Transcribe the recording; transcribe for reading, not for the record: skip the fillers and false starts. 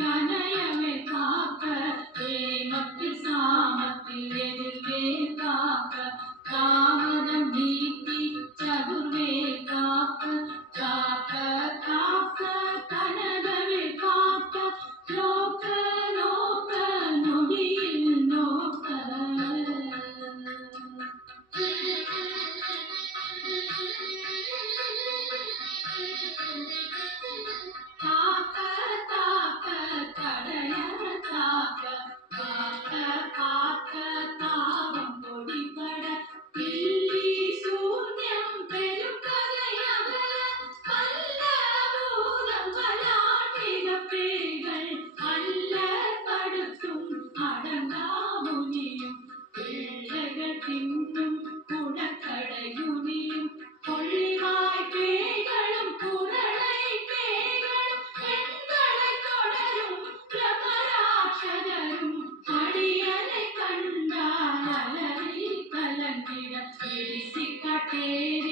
நனையவே காக்க ஏமத்தில் சாமத்தில் எதிர்வே காக்க தாமதம் நீக்கி சதுர்வே காக்க காக்க காக்க கனகவே காக்க லோக லோக நொடியில் நோக்க காக்க காக்க தடைய காக்க காக்க காக்க தாவம் கொடிபட பில்லி சூன்யம் பெரும் கதையகல கல்ல பூதம் கலாண்டிக பேய்கள் அல்ல படுத்தும் அடங்கா முனியும் பிள்ளைகள் தின்னும் குணக்கடையுனியும் கொள்ளிவாய் பேய்களும் குரளை பேய்களும் பெண்களை தொடரும் பிரபராட்சகரும் அடியனை கண்டால் அலறி கலங்கிட இடிசி கட்டேரி